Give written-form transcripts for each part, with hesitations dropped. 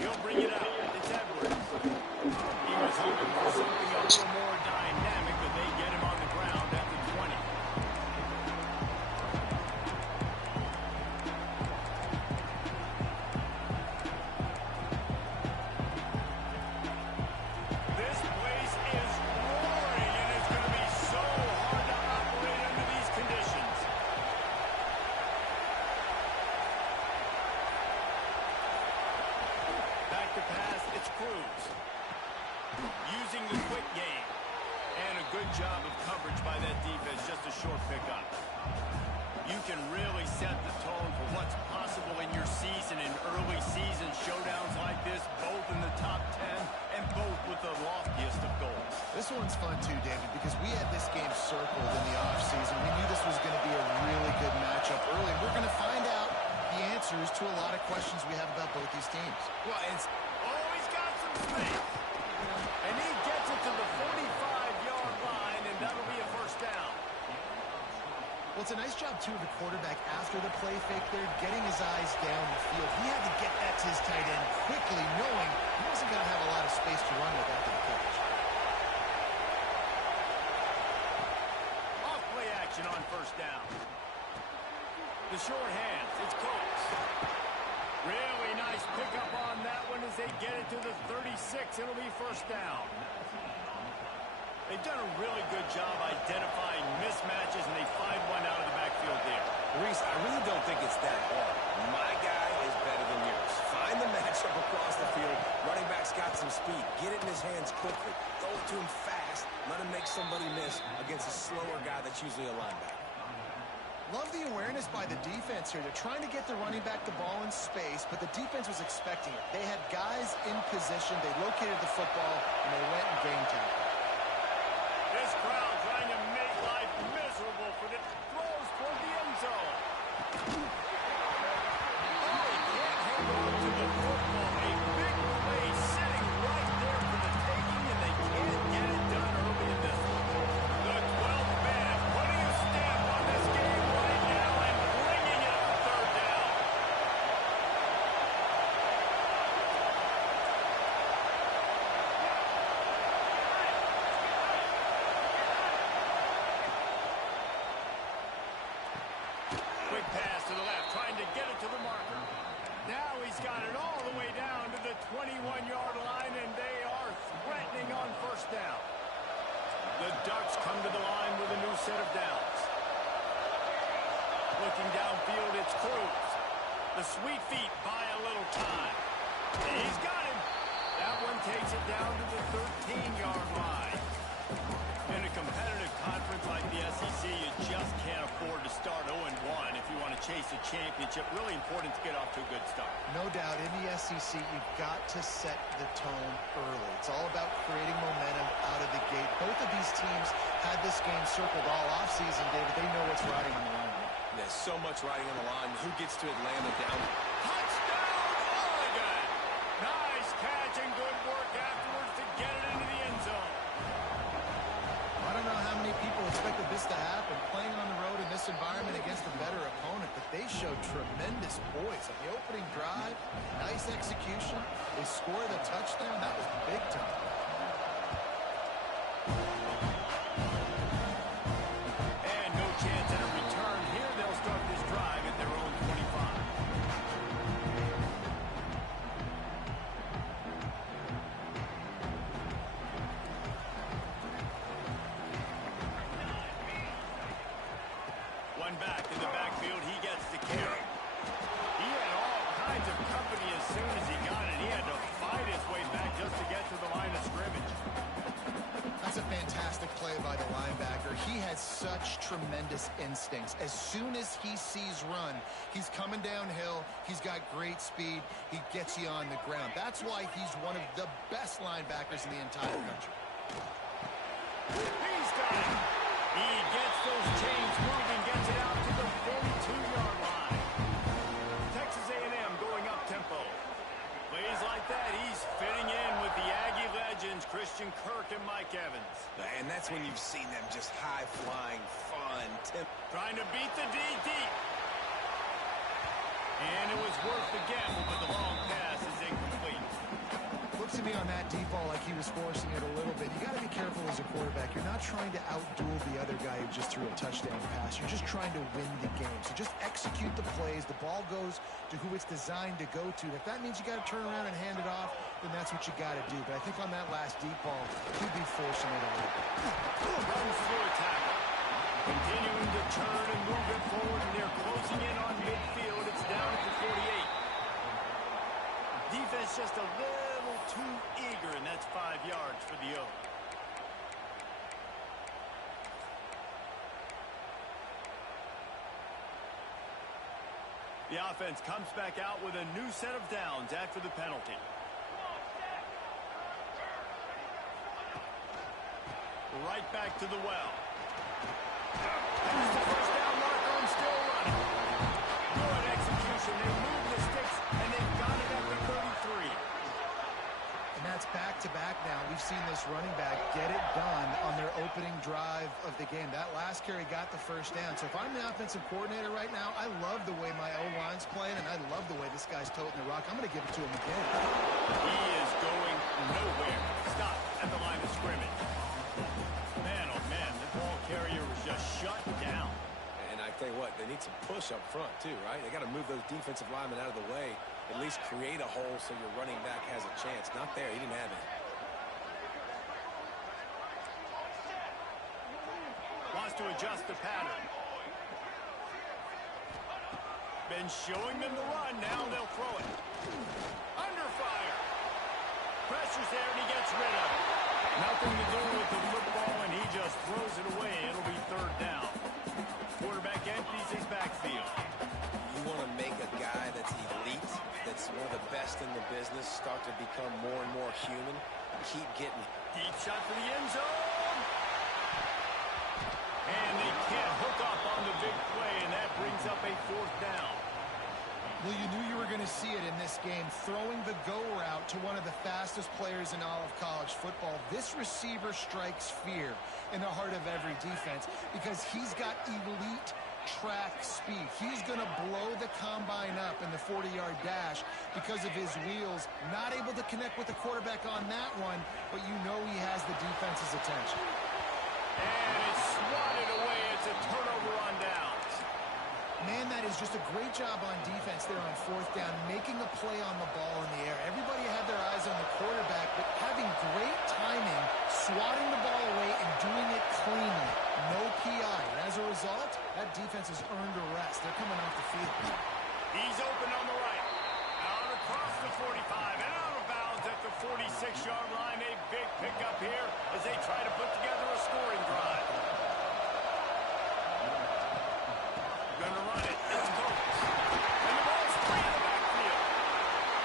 He'll bring it up. It's Edwards. He was hoping for something a little more dynamic, but they get him on the ground at the 20. This place is roaring, and it's going to be so hard to operate under these conditions. Back to pass, it's Cruz. Using the quick game. And a good job of coverage by that defense, just a short pickup. You can really set the tone for what's possible in your season in early season showdowns like this, both in the top 10 and both with the loftiest of goals. This one's fun too, David, because we had this game circled in the offseason. We knew this was going to be a really good matchup early. We're going to find out the answers to a lot of questions we have about both these teams. Well, he's got some space. And he gets it to the 45-yard line, and that'll be a first down. Well, it's a nice job, too, of the quarterback after the play fake there, getting his eyes down the field. He had to get that to his tight end quickly, knowing he wasn't going to have a lot of space to run with after the catch. Off play action on first down. The short hands, it's Coates. Really nice pickup on that one as they get it to the 36. It'll be first down. They've done a really good job identifying mismatches, and they find one out of the backfield there. Reese, I really don't think it's that hard. My guy is better than yours. Find the matchup across the field. Running back's got some speed. Get it in his hands quickly. Throw it to him fast. Let him make somebody miss against a slower guy that's usually a linebacker. Love the awareness by the defense here. They're trying to get the running back the ball in space, but the defense was expecting it. They had guys in position. They located the football, and they went and game tackle. This crowd trying to make life miserable for the throws toward the end zone. Oh, he can't hang on to the football. A big play sitting right there for the taking, and they can't get it done early in this one. The 12th man pass to the left, trying to get it to the marker. Now he's got it all the way down to the 21-yard line, and they are threatening on first down. The Ducks come to the line with a new set of downs. Looking downfield, it's Cruz. The sweet feet buy a little time. He's got him. That one takes it down to the 13-yard line. In a competitive conference like the SEC, you just can't afford to start 0-1 if you want to chase a championship. Really important to get off to a good start. No doubt, in the SEC, you've got to set the tone early. It's all about creating momentum out of the gate. Both of these teams had this game circled all offseason, David. They know what's riding on the line. There's so much riding on the line. Who gets to it, land it down? Touchdown, Oregon! Nice catch and good work afterwards to get it into the end zone. I don't know how many people expected this to happen, playing on the road in this environment against a better opponent, but they showed tremendous poise. On the opening drive, nice execution. They score the touchdown. That was big time. And no chance at a return here. They'll start this drive at their own 25. One back in the backfield. He gets the carry. He had all kinds of company as soon as he got it. He had to fight his way back just to get to the line of scrimmage. That's a fantastic play by the linebacker. He has such tremendous instincts. As soon as he sees run, he's coming downhill. He's got great speed. He gets you on the ground. That's why he's one of the best linebackers in the entire country. He's got it. He gets those chains moving, gets it out to the 42-yard line. Texas A&M going up tempo. Plays like that, he's fitting in with the Aggie legends, Christian Kirk and Mike Evans. And that's when you've seen them just high-flying, fun, Trying to beat the D deep. And it was worth the gamble, but the long pass is incomplete. Looks to me on that deep ball like he was forcing it a little bit. You got to be careful as a quarterback. You're not trying to outduel the other guy who just threw a touchdown pass. You're just trying to win the game. So just execute the plays. The ball goes to who it's designed to go to. If that means you got to turn around and hand it off, then that's what you got to do. But I think on that last deep ball, he'd be forcing it a little bit. Runs through a tackle. Continuing to turn and move it forward, and they're closing in on midfield. It's down at the 48. Defense just a little too eager, and that's 5 yards for the O. The offense comes back out with a new set of downs after the penalty. Right back to the well. There's the first down marker and still running. Good execution. They move the sticks, and they've got it at the 33. And that's back-to-back now. We've seen this running back get it done on their opening drive of the game. That last carry got the first down. So if I'm the offensive coordinator right now, I love the way my O-line's playing, and I love the way this guy's toting the rock. I'm going to give it to him again. He is going nowhere. Stop at the line of scrimmage. Man, oh man, the ball carrier was just shut down. And I tell you what, they need some push up front too, right? They got to move those defensive linemen out of the way, at least create a hole so your running back has a chance. Not there, he didn't have it. Wants to adjust the pattern. Been showing them the run, now they'll throw it. Under fire. Pressure's there and he gets rid of it. Nothing to do with the football, and he just throws it away. It'll be third down. Quarterback empties his backfield. You want to make a guy that's elite, that's one of the best in the business, start to become more and more human. Keep getting it. Deep shot for the end zone. And they can't hook up on the big play, and that brings up a fourth down. Well, you knew you were going to see it in this game, throwing the go route to one of the fastest players in all of college football. This receiver strikes fear in the heart of every defense because he's got elite track speed. He's going to blow the combine up in the 40-yard dash because of his wheels. Not able to connect with the quarterback on that one, but you know he has the defense's attention. And it's swatted away. It's a turnover on downs. Man behind that is just a great job on defense there on fourth down, making a play on the ball in the air. Everybody had their eyes on the quarterback, but having great timing, swatting the ball away, and doing it cleanly. No PI. And as a result, that defense has earned a rest. They're coming off the field. He's open on the right. Out across the 45 and out of bounds at the 46-yard line. A big pickup here as they try to put together a scoring drive. Gonna run it. It's Coates. And the ball's free in the backfield.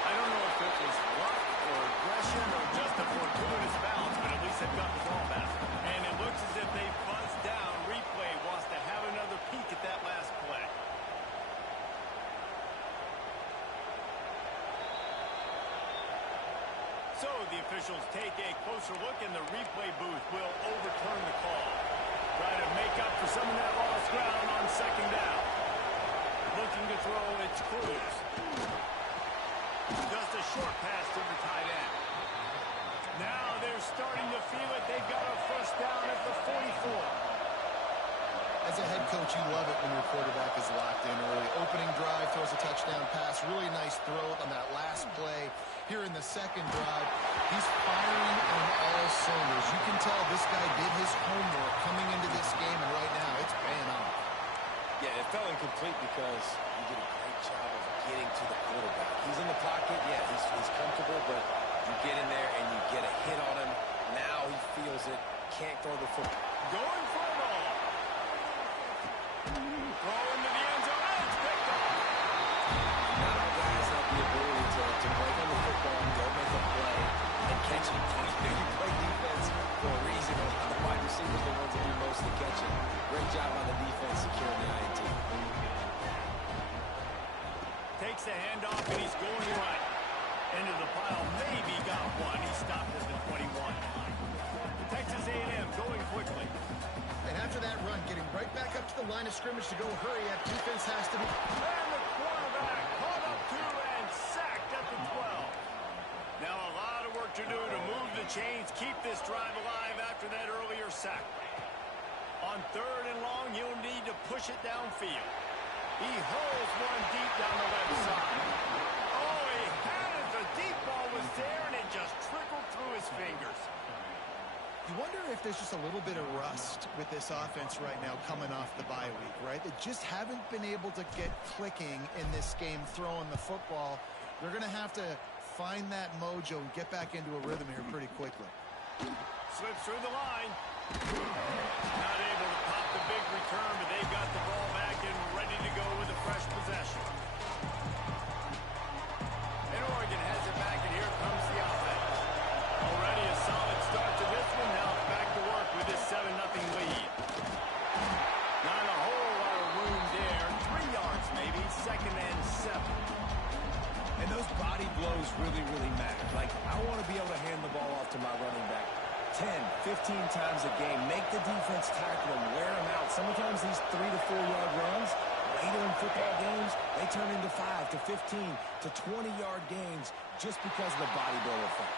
I don't know if it was luck or aggression or just a fortuitous bounce, but at least they've got the ball back. And it looks as if they buzzed down. Replay wants to have another peek at that last play. So the officials take a closer look, and the replay booth will overturn the call. Try to make up for some of that lost ground on second down. Looking to throw, it's Cruz. Just a short pass to the tight end. Now they're starting to feel it. They've got a first down at the 44. As a head coach, you love it when your quarterback is locked in early. Opening drive, throws a touchdown pass. Really nice throw on that last play. Here in the second drive, he's firing on all cylinders. You can tell this guy did his homework coming into this game, and right now it's paying off. Yeah, it fell incomplete because he did a great job of getting to the quarterback. He's in the pocket, yeah, he's comfortable, but you get in there and you get a hit on him. Now he feels it, can't throw the football. Going for it all. Throw into the end zone, and it's picked up. Not all guys have the ability to break on the football and go make a play and catch it. You play defense for a reason. The wide receivers are the ones that do most of the catching. Great job on the defense securing the INT. Takes the handoff, and he's going right. Into the pile, maybe got one. He stopped at the 21. Texas A&M going quickly. And after that run, getting right back up to the line of scrimmage to go hurry up, defense has to be... And the quarterback caught up to and sacked at the 12. Now a lot of work to do to move the chains, keep this drive alive after that earlier sack. On third and long, he'll need to push it downfield. He hurls one deep down the left side. Oh, he had it. The deep ball was there, and it just trickled through his fingers. You wonder if there's just a little bit of rust with this offense right now coming off the bye week, right? They just haven't been able to get clicking in this game throwing the football. They're going to have to find that mojo and get back into a rhythm here pretty quickly. Slips through the line. Not able to pop the big return, but they've got the ball back and ready to go with a fresh possession. And Oregon has it back, and here comes the offense. Already a solid start to this one. Now back to work with this 7-0 lead. Not a whole lot of room there. 3 yards maybe. Second and 7. And those body blows really, really matter. Like, I want to be able to hand the ball off to my running back 10, 15 times a game. Make the defense tackle them, wear them out. Sometimes these 3 to 4 yard runs, later in football games, they turn into 5 to 15 to 20-yard gains just because of the body blow effect.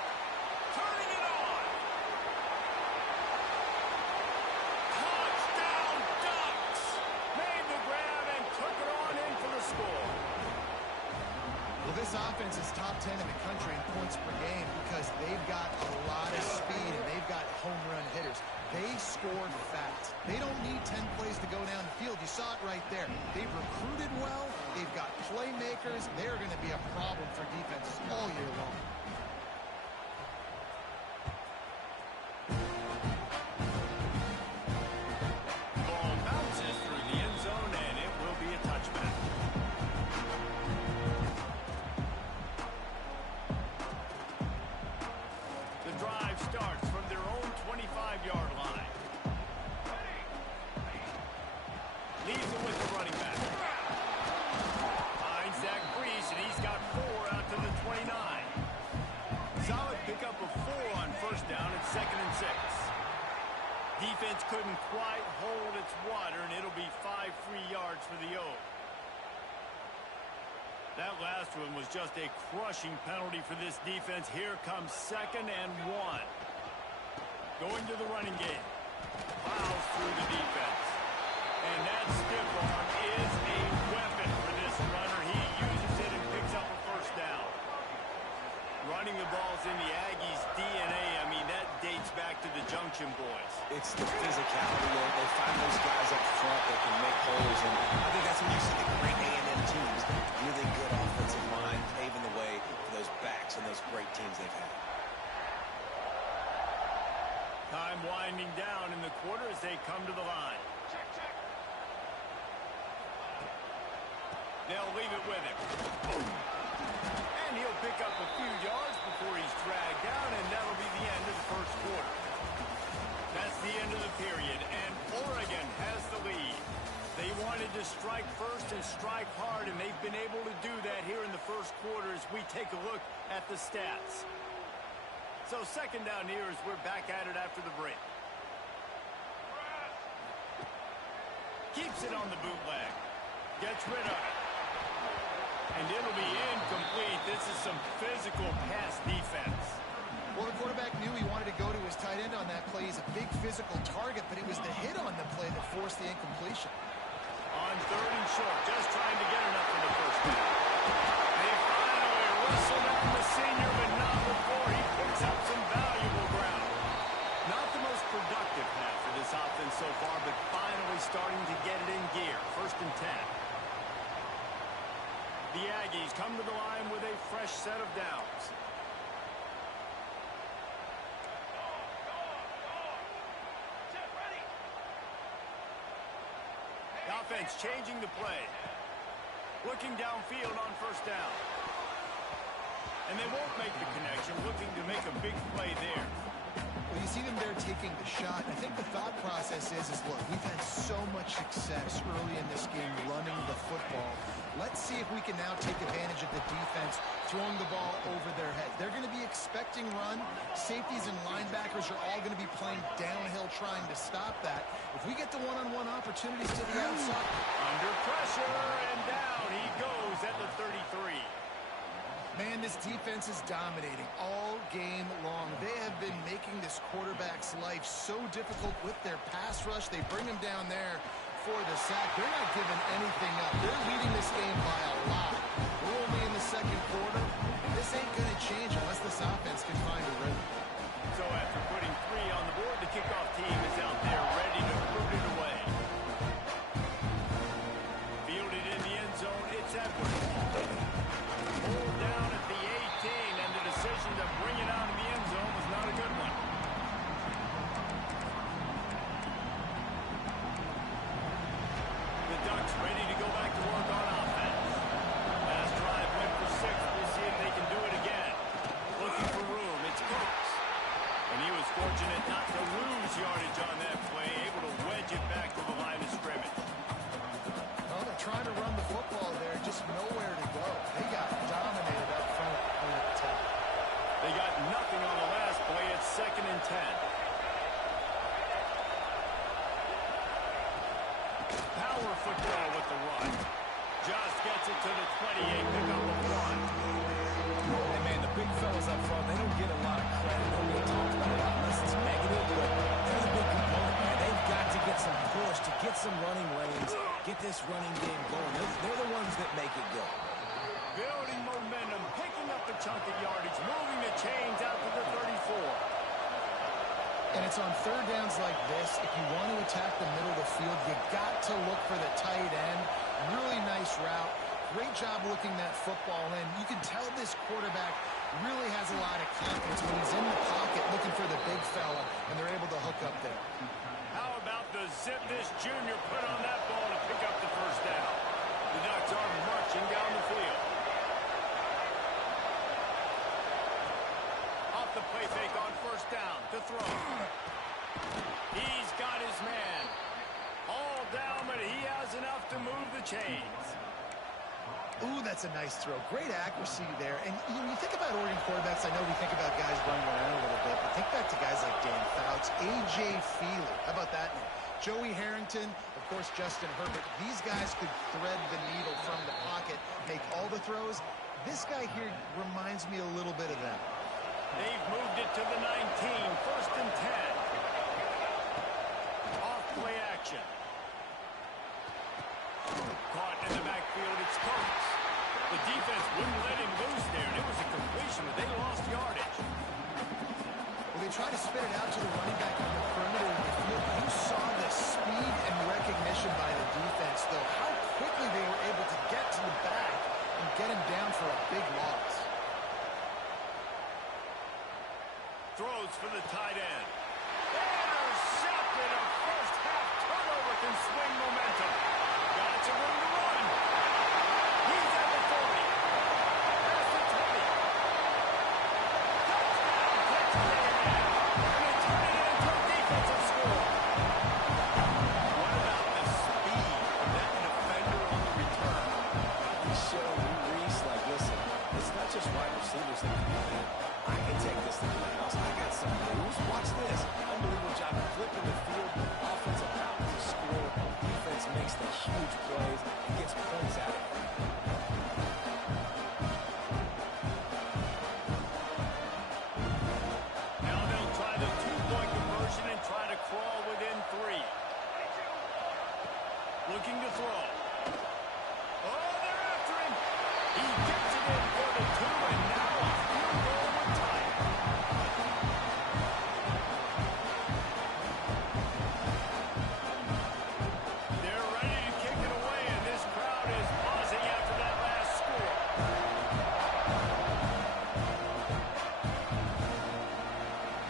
Turning it on. Touchdown Ducks. Made the grab and took it on in for the score. Well, this offense is top 10 in the country in points per game because they've got a lot of speed and they've got home run hitters. They scored fast. They don't need 10 plays to go down the field. You saw it right there. They've recruited well. They've got playmakers. They're going to be a problem for defenses all year long. Ball bounces through the end zone, and it will be a touchback. The drive starts from their own 25-yard line. Leaves it with the running back. Finds Zach Brees, and he's got 4 out to the 29. Solid pickup of 4 on first down at 2nd and 6. Defense couldn't quite hold its water, and it'll be 5 free yards for the Oaks. That last one was just a crushing penalty for this defense. Here comes 2nd and 1. Going to the running game. Plows through the defense. And that stiff arm is a weapon. They'll leave it with him. And he'll pick up a few yards before he's dragged down, and that'll be the end of the first quarter. That's the end of the period, and Oregon has the lead. They wanted to strike first and strike hard, and they've been able to do that here in the first quarter as we take a look at the stats. So second down here as we're back at it after the break. Keeps it on the bootleg. Gets rid of it. And it'll be incomplete. This is some physical pass defense. Well, the quarterback knew he wanted to go to his tight end on that play. He's a big physical target, but it was the hit on the play that forced the incompletion. On third and short, just trying to get enough for the first down. They finally whistle down the senior, but not before he picks up some valuable ground. Not the most productive half for this offense so far, but finally starting to get it in gear. First and 10. The Aggies come to the line with a fresh set of downs. The offense changing the play. Looking downfield on first down. And they won't make the connection, looking to make a big play there. Well, you see them there taking the shot. I think the thought process is look, we've had so much success early in this game running the football. Let's see if we can now take advantage of the defense throwing the ball over their head. They're going to be expecting run. Safeties and linebackers are all going to be playing downhill trying to stop that. If we get the one-on-one opportunities to the outside. Under pressure, and down he goes at the 33. Man, this defense is dominating all game long. They have been making this quarterback's life so difficult with their pass rush. They bring him down there for the sack. They're not giving anything up. They're leading this game by a lot. We're only in the second quarter, and this ain't going to change unless this offense can find a rhythm. So after putting 3 on the board, the kickoff team is out there ready to put it away. Fielded in the end zone, it's Edwards. Pulled down at the 18, and the decision to bring it out in the end zone was not a good one. The Ducks ready to go back to work on offense. Last drive went for 6. We'll see if they can do it again. Looking for room, it's Cooks. And he was fortunate not to lose yardage on that play, able to wedge it back to the line of scrimmage. Well, they're trying to run the football there, just nowhere to go. They got dominated up front at the top. They got nothing on the last play. It's second and 10. Power football with the run. Just gets it to the 28. Pick up a 1. And man, the big fellas up front, they don't get a lot of credit. They don't get talked about a lot unless it's negative, but they're the big component, man. They've got to get some push, to get some running lanes, get this running game going. They're the ones that make it go. Building momentum, picking up a chunk of yardage, moving the chains out to the 34. And it's on third downs like this. If you want to attack the middle of the field, you got to look for the tight end. Really nice route. Great job looking that football in. You can tell this quarterback really has a lot of confidence when he's in the pocket looking for the big fella, and they're able to hook up there. How about the zip this junior put on that ball to pick up the first down? The Ducks are marching down the field. Off the play fake on first down to throw. He's got his man. All down, but he has enough to move the chains. Ooh, that's a nice throw. Great accuracy there. And you think about Oregon quarterbacks, I know we think about guys running around a little bit, but think back to guys like Dan Fouts, A.J. Feely. How about that name? Joey Harrington, of course, Justin Herbert. These guys could thread the needle from the pocket, make all the throws. This guy here reminds me a little bit of that. They've moved it to the 19, first and 10. Off play action. Caught in the backfield, it's Cooks. The defense wouldn't let him loose there, and it was a completion, but they lost yardage. Well, they tried to spit it out to the running back on the perimeter of the field. You saw the speed and recognition by the defense, though. How quickly they were able to get to the back and get him down for a big loss. Throws for the tight end. Intercepted. A first half turnover can swing momentum. Got it to room to run. He receivers thinking, man, I can take this to the house. I got some moves. Watch this. Unbelievable job flipping the field. Offensive power to score. Defense makes the huge plays and gets points out of it. Now they'll try the two-point conversion and try to crawl within 3. Looking to throw. Oh, they're after him. He gets it in for the 2, and now a field goal would tie it. They're ready to kick it away, and this crowd is buzzing after that last score.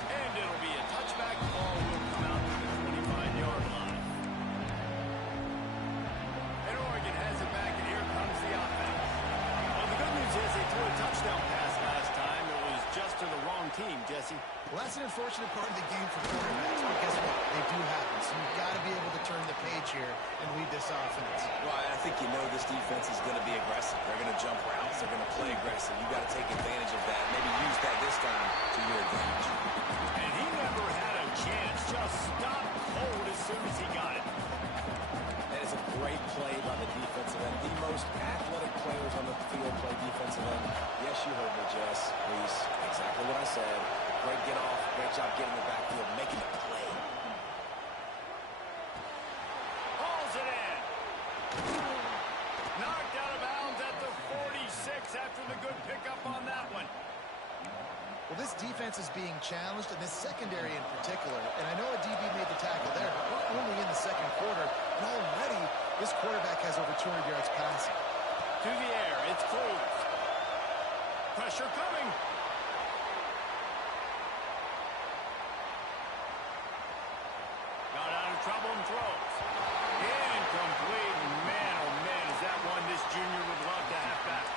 And it'll be a touchback. Ball will come out to the 25-yard line. And Oregon has it back, and here comes the offense. Well, the good news is they threw a touchdown pass last time. It was just to the wrong team, Jesse. Well, that's an unfortunate part of the game for quarterbacks, but guess what? They do happen. So you've got to be able to turn the page here and lead this offense. Well, I think you know this defense is going to be aggressive. They're going to jump routes. They're going to play aggressive. You've got to take advantage of that. Maybe use that this time to your advantage. And he never had a chance. Just stopped cold as soon as he got it. That is a great play by the defensive end. The most athletic players on the field play defensive end. Yes, you heard me, Jess. Reese, exactly what I said. Great get off. Great job getting the backfield, making a play. Hauls it in. Knocked out of bounds at the 46 after the good pickup on that one. Well, this defense is being challenged, and this secondary in particular. And I know a DB made the tackle there, but we're only in the second quarter, and already this quarterback has over 200 yards passing. To the air, it's Cruz. Pressure coming. Got out of trouble and throws. Incomplete. Man, oh man, is that one this junior would love to have back.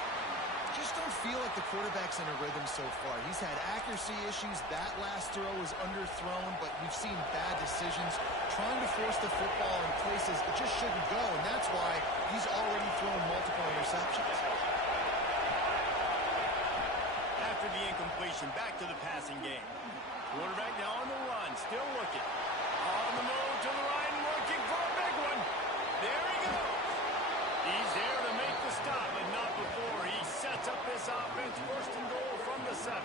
Just don't feel like the quarterback's in a rhythm so far. He's had accuracy issues. That last throw was underthrown, but we've seen bad decisions. Trying to force the football in places it just shouldn't go, and that's why he's already thrown multiple interceptions. After the incompletion, back to the passing game. Quarterback now on the run, still looking. On the move to the right, looking for a big one. There he goes. He's there to make the stop, but not before he sets up this offense. First and goal from the 7.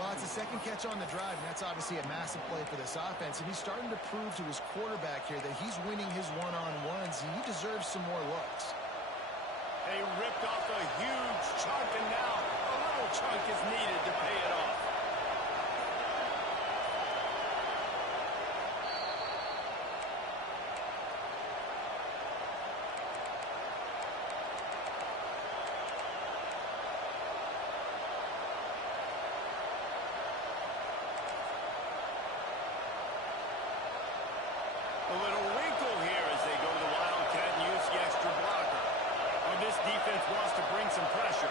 Well, it's a second catch on the drive, and that's obviously a massive play for this offense. And he's starting to prove to his quarterback here that he's winning his one-on-ones, and he deserves some more looks. They ripped off a huge chunk, and now a little chunk is needed to pay it off. A little wrinkle here as they go to the Wildcat and use the extra blocker. Well, this defense wants to bring some pressure.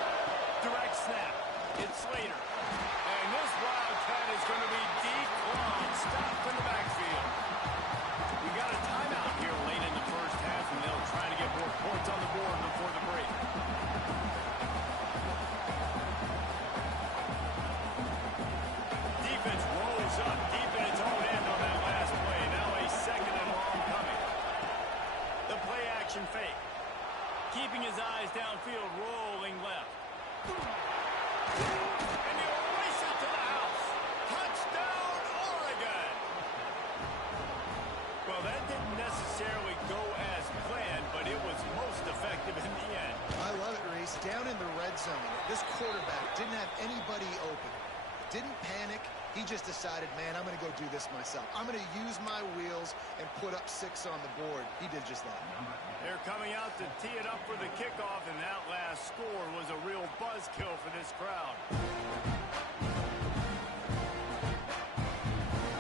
Direct snap. It's Slater. And this Wildcat is going to be deep long, stopped in the backfield. We got a timeout here late in the first half, and they'll try to get more points on the board before the break. Defense rolls up deep in its own end on that last play. Now a second and long coming. The play action fake. Keeping his eyes downfield, rolling left. And he'll race it to the house. Touchdown, Oregon! Well, that didn't necessarily go as planned, but it was most effective in the end. I love it, Reese. Down in the red zone, this quarterback didn't have anybody open. Didn't panic. He just decided, man, I'm going to go do this myself. I'm going to use my wheels and put up 6 on the board. He did just that. They're coming out to tee it up for the kickoff, and that last score was a real buzzkill for this crowd.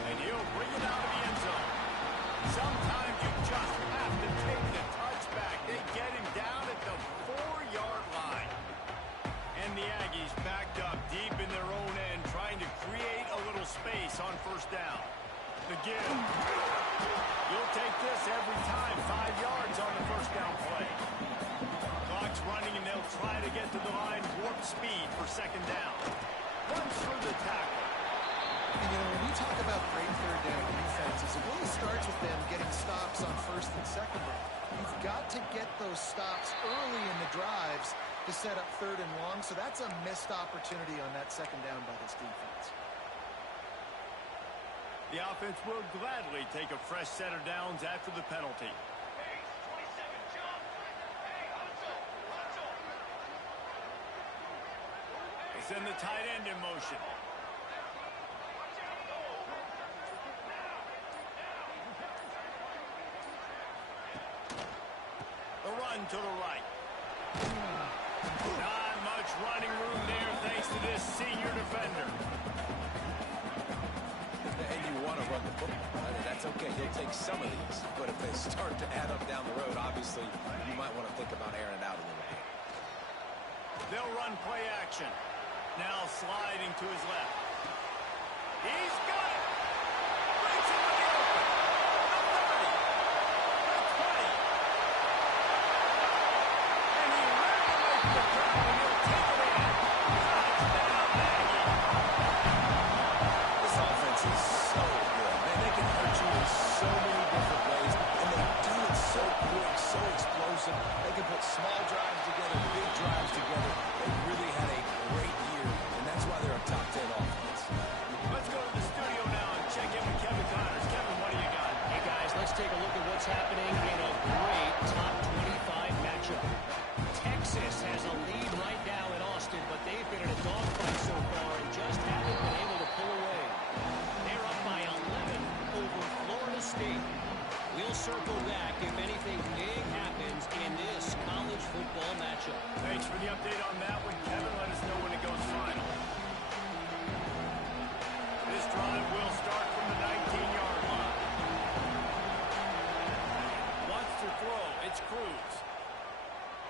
And he'll bring it out of the end zone. Sometimes you just have to take the touchback. They get him down at the 4-yard line. And the Aggies backed up deep in their own end, trying to create a little space on first down. The give. You'll take this every time. 5 yards on the first down play. Clock's running, and they'll try to get to the line. Warp speed for second down. Runs through the tackle. And, when we talk about great third down defenses, it really starts with them getting stops on first and second down. You've got to get those stops early in the drives to set up third and long, so that's a missed opportunity on that second down by this defense. The offense will gladly take a fresh set of downs after the penalty. They send the tight end in motion. The run to the right. Not much running room there thanks to this senior defender. And you want to run the football. That's okay. You'll take some of these. But if they start to add up down the road, obviously, you might want to think about airing it out a little bit. They'll run play action. Now sliding to his left. He's got it. Brings it to the open. The 30. The 20. And he really makes the throw, and he'll take it in. Touchdown, Maggie. This offense is so good. Man, they can hurt you in so many different ways, and they do it so quick, so explosive. They can put small drives together, big drives together. They really had a great year, and that's why they're a top 10 offense. Let's go to the studio now and check in with Kevin Connors. Kevin, what do you got? Hey, guys, let's take a look at what's happening in a great top 25 matchup. Texas has a lead right now in Austin, but they've been in a dogfight so far and just haven't been able to pull away. They're up by 11 over Florida State. We'll circle back if anything big happens in this college football matchup. Thanks for the update on that one, Kevin. Let us know when it goes final. This drive will start from the 19-yard line. Wants to throw. It's Cruz.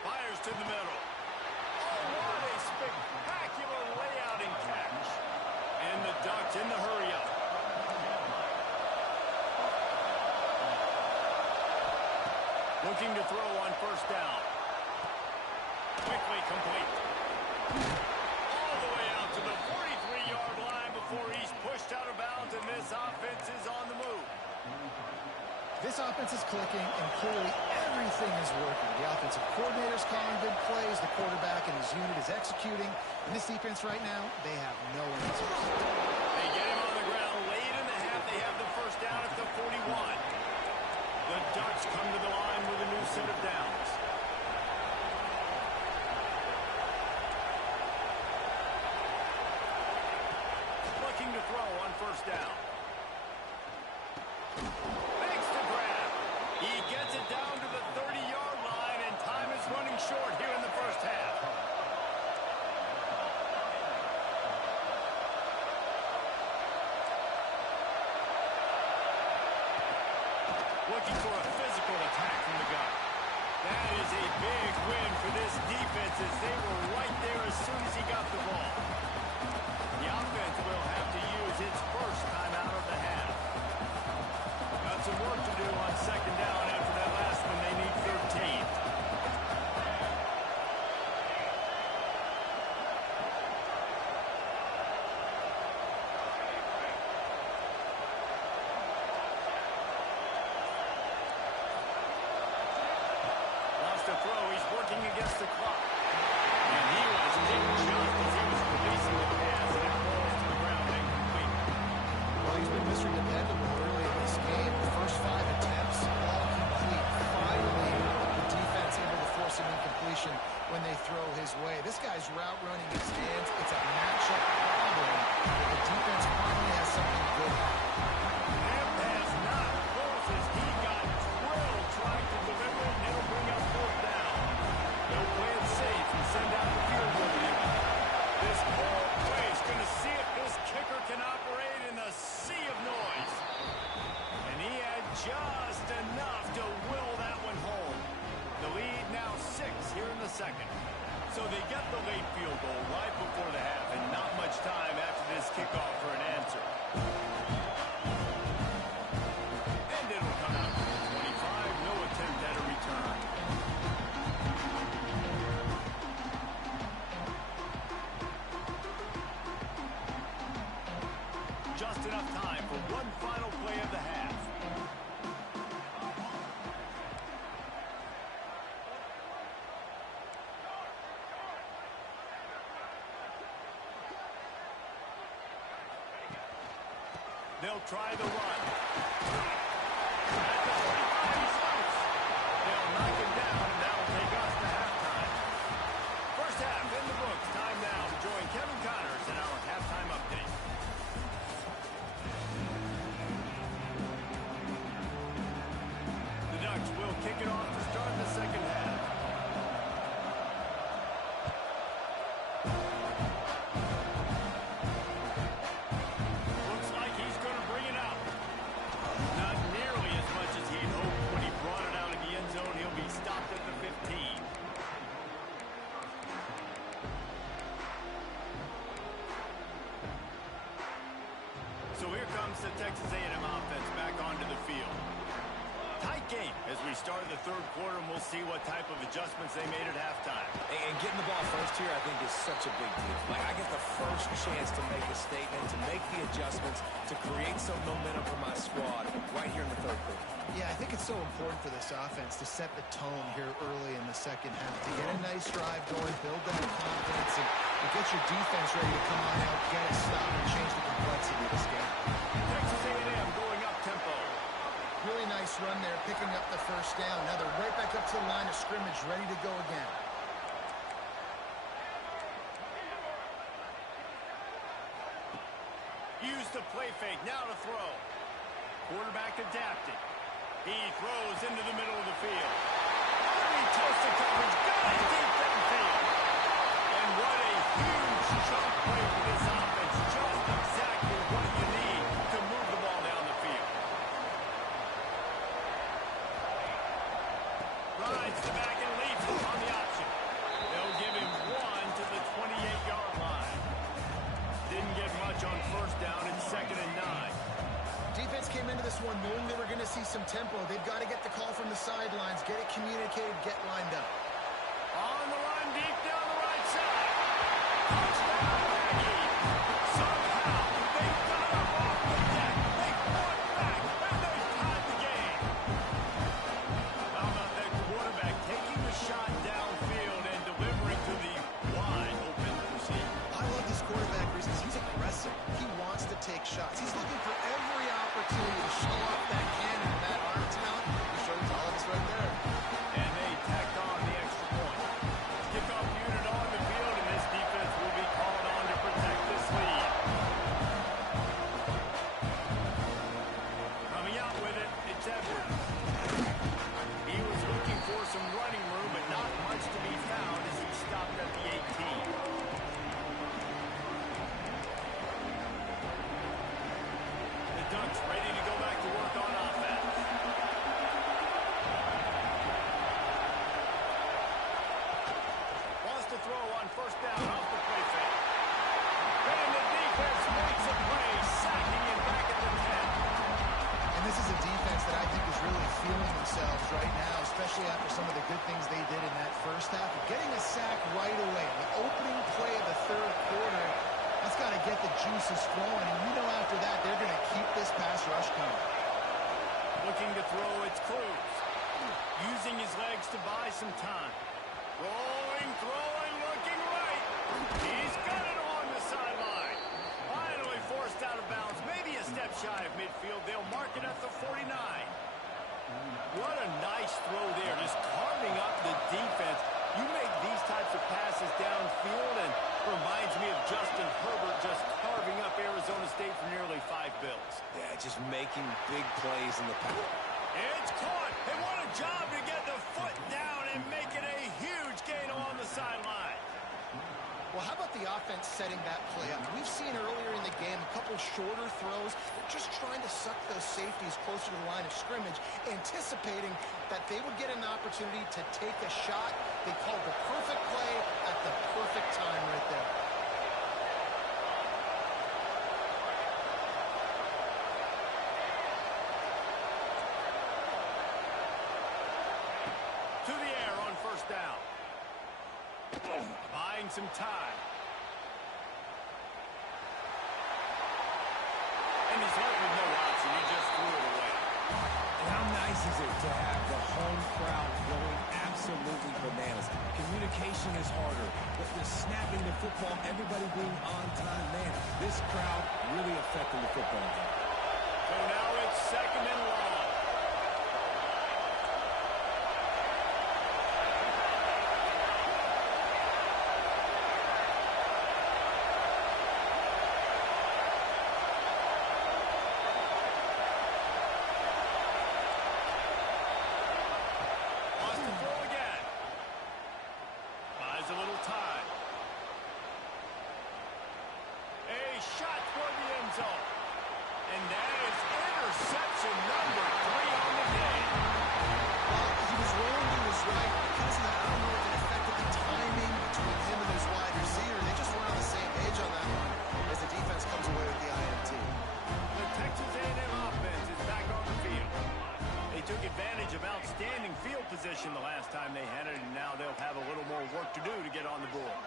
Fires to the middle. Oh, what a spectacular layout and catch. And the Ducks in the hurry-up. Looking to throw on first down. Quickly complete. All the way out to the 43-yard line before he's pushed out of bounds, and this offense is on the move. This offense is clicking, and clearly everything is working. The offensive coordinator's calling good plays. The quarterback and his unit is executing. And this defense right now, they have no answers. They get him on the ground late in the half. They have the first down at the 41. The Ducks come to the line with a new set of downs. Looking to throw on first down. Makes the grab. He gets it down to the 30-yard line, and time is running short here in the first half. Looking for a physical attack from the gun. That is a big win for this defense as they were right there as soon as he got the ball. The offense will have to use its first time out of the half. Got some work to do on second down after that last one. They need 13. Against the clock. And he was hit just as he was releasing the pass, and it falls to the ground incomplete. Well, he's been Mr. Dependable early in this game. The first 5 attempts, all complete. Finally, the defense able to force an incompletion when they throw his way. This guy's route running his hands. It's a matchup problem. The defense finally has something good. That pass not close as he got drilled trying to deliver it, and it'll bring up fourth down. They'll play it safe and send out the field goal unit. This whole place going to see if this kicker can operate in the sea of noise. And he had just enough to will that one home. The lead now 6 here in the second. So they get the late field goal right before the half, and not much time after this kickoff for an answer. And it'll come out to the 25. No attempt at a return. They'll try the run. At the 25, he's loose. They'll knock him down, and that'll take us to halftime. First half in the books. Time now to join Kevin Connors in our halftime update. The Ducks will kick it off to start the second half. Looks like he's going to bring it out. Not nearly as much as he'd hoped when he brought it out of the end zone. He'll be stopped at the 15. So here comes the Texas A&M offense back onto the field. Tight game as we start the third quarter, and we'll see what type of adjustments they made at halftime. And getting the ball first here, I think, is such a big deal. Like, I get the first chance to make a statement, to make the adjustments, to create some momentum for my squad right here in the third quarter. Yeah, I think it's so important for this offense to set the tone here early in the second half, to get a nice drive going, build that confidence, and get your defense ready to come on out, get a stop, and change the complexity of this game. Texas A&M going up tempo. Really nice run there, picking up the first down. Now they're right back up to the line of scrimmage, ready to go again. Use the play fake, now to throw. Quarterback adapting. He throws into the middle of the field. Pretty close to coverage, got it deep downfield. And what a huge chunk play for this offense. Just exactly what you need to move the ball down the field. Rides the back and leaves him on the option. They'll give him one to the 28-yard line. Didn't get much on first down. It's 2nd and 9. Defense came into this one knowing they were going to see some tempo. They've got to get the call from the sidelines, get it communicated, get lined up. On the run, deep down the right side. Touchdown, Aggie. Somehow, they got him off the deck. They fought back, and they tied the game. How about that quarterback taking the shot downfield and delivering to the wide open receiver? I love this quarterback because he's aggressive. He wants to take shots. He's looking for every opportunity to show off that cannon and that arm talent. He showed it to all of us right there. And they tacked on the extra point. Kickoff unit on the field, and this defense will be called on to protect this lead. Coming out with it, it's Edwards. He was looking for some running room, but not much to be found as he stopped at the 18. Ducks ready to go back to work on offense. Wants to throw on first down off the play fake. And the defense makes a play, sacking him back at the 10. And this is a defense that I think is really feeling themselves right now, especially after some of the good things they did in that first half. Getting a sack right away, the opening play of the third quarter, that's got to get the juices flowing. And you know after that, they're going to keep this pass rush coming. Looking to throw, it's Cruz. Using his legs to buy some time. Rolling, throwing, looking right. He's got it along the sideline. Finally forced out of bounds. Maybe a step shy of midfield. They'll mark it at the 49. What a nice throw there. Just carving up the defense. You make these types of passes downfield, and reminds me of Justin Herbert just carving up Arizona State for nearly 5 bills. Yeah, just making big plays in the pass. It's caught. They want a job to get the foot down and make it a huge gain along the sideline. Well, how about the offense setting that play up? We've seen earlier in the game a couple shorter throws. They're just trying to suck those safeties closer to the line of scrimmage, anticipating that they would get an opportunity to take a shot. They called the perfect play at the perfect time right there. To the air on first down. Buying some time. And he's left with no option. He just threw it away. And how nice is it to have the home crowd going absolutely bananas? Communication is harder, but the snapping the football, everybody being on time, man, this crowd really affecting the football game. it's second and long. Wants to throw again. Buys a little time. A shot for the end zone. And that is interception number 3 on the day. Well, he was wrong, he was right. Because of that, I don't know if it affected the timing between him and his wide receiver. They just weren't on the same page on that one as the defense comes away with the INT. The Texas A&M offense is back on the field. They took advantage of outstanding field position the last time they had it, and now they'll have a little more work to do to get on the board.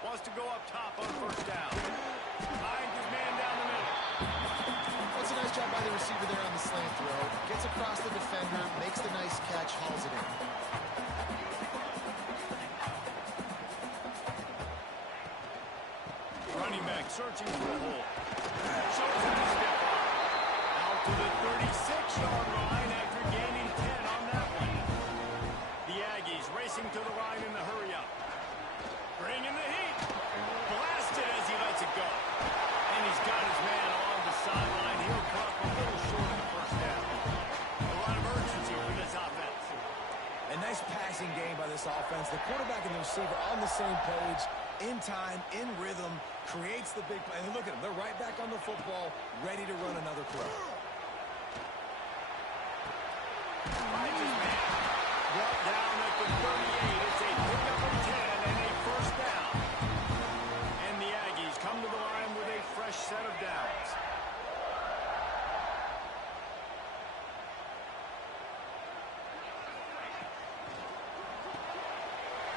Wants to go up top on first down. Finds his man down the middle. That's a nice job by the receiver there on the slant throw. Gets across the defender, makes the nice catch, hauls it in. Running back searching for a hole. Shows him to step up. Out to the 36-yard line after gaining 10 on that one. The Aggies racing to the line in the hurry-up. Bringing the heat. Blasted as he lets it go. And he's got his man on the sideline. He'll come up a little short of the first down. A lot of urgency for this offense. A nice passing game by this offense. The quarterback and the receiver on the same page, in time, in rhythm, creates the big play. And look at them. They're right back on the football, ready to run another play. Finds his man. Brought down at the 38. It's a pickup of 10 and a first down. And the Aggies come to the line with a fresh set of downs.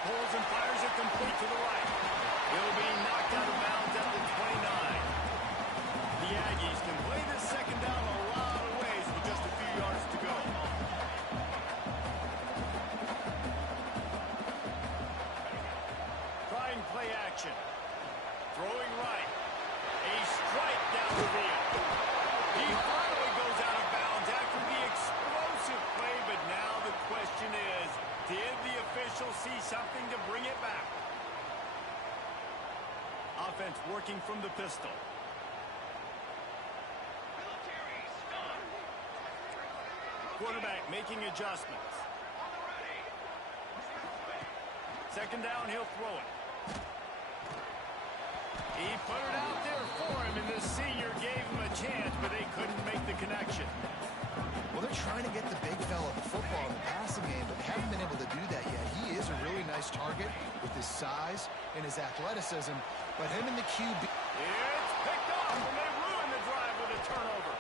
Pulls and fires it complete to the right. He'll be knocked out of bounds at the 29. The Aggies can play this second down a lot of ways with just a few yards to go. Trying play action. Throwing right. A strike down the field. He finally goes out of bounds after the explosive play, but now the question is, did the official see something to bring it back? Offense working from the pistol. Quarterback making adjustments. Second down, he'll throw it. He put it out there for him, and the senior gave him a chance, but they couldn't make the connection. Well, they're trying to get the big fella the football in the passing game, but they haven't been able to do that yet. He is a really nice target with his size and his athleticism, but him and the QB... It's picked off, and they ruin the drive with a turnover.